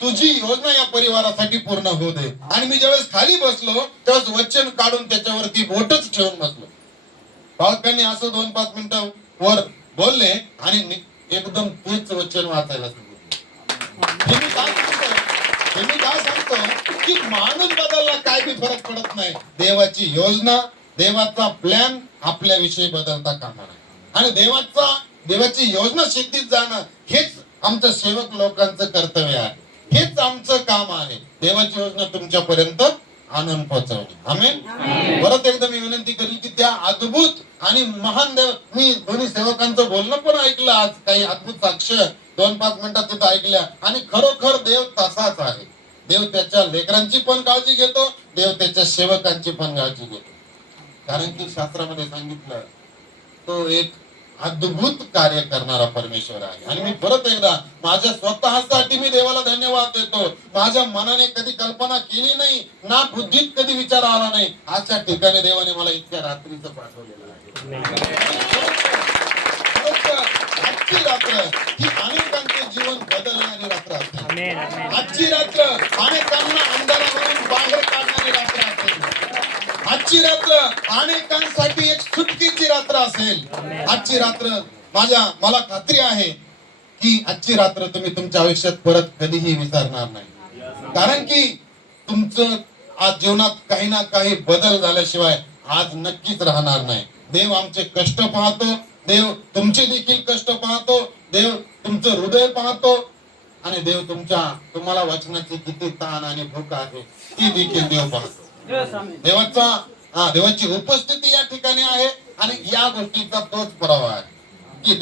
तुझी योजना या परिवारासाठी पूर्ण होऊ दे. आणि मी ज्यावेळेस खाली बसलो त्यावेळेस वचन काढून त्याच्यावरती बोटच ठेवून बसलो. पालकांनी असं 2-5 मिनिटं वर बोलले आणि एकदम तेच वचन वाचायला सांगितलं. मी काय सांगतो की माणूस बदलला काय बी फरक पडत नाही. देवाची योजना, देवाचा प्लॅन आपल्याविषयी बदलता कामा नये. आणि देवाची योजना सिद्धीत जाणं हेच आमचं सेवक लोकांचं कर्तव्य आहे. हेच आमचं काम आहे. देवाची योजना तुमच्यापर्यंत आणून पोहोचवणे. आमेन. परत एकदा मी विनंती करेल की त्या अद्भुत आणि महान देव, मी दोन्ही सेवकांचं बोलणं पण ऐकलं आज, काही अद्भुत साक्ष 2-5 मिनिटात तिथं ऐकल्या. आणि खरोखर देव तसाच आहे. देव त्याच्या लेकरांची पण काळजी घेतो, देव त्याच्या सेवकांची पण काळजी घेतो. कारण की शास्त्रामध्ये सांगितलं तो एक अद्भुत कार्य करणारा परमेश्वर आहे. आणि मी परत एकदा माझ्या स्वतःसाठी मी देवाला धन्यवाद देतो. माझ्या मनाने कधी कल्पना केली नाही, ना बुद्धीत कधी विचार आला नाही, अशा ठिकाणी देवाने मला इतक्या रात्रीचं पाठवलेलं आहे. आजची रात्र ही अनेकांचे जीवन बदलणारी रात्र असेल. आजची रात्र अनेकांना अंधारावरून बाहेर काढणारी रात्र असेल. आजची रात्र अनेकांसाठी एक सुटकेची रात्र असेल. आजची रात्र मला खात्री आहे की आजची रात्र तुम्ही तुमच्या आयुष्यात परत कधीही विसरणार नाही. कारण की तुमचं आज जीवनात काही ना काही बदल झाल्याशिवाय आज नक्कीच राहणार नाही. देव आमचे कष्ट पाहतो, देव तुमचे देखील कष्ट पाहतो, देव तुमचं हृदय पाहतो आणि देव तुम्हाला वचनाची किती ताण आणि भूक आहे ती देखील देव पाहतो. देवाची उपस्थिती या ठिकाणी आहे आणि या गोष्टीचा तोच पुरावा आहे की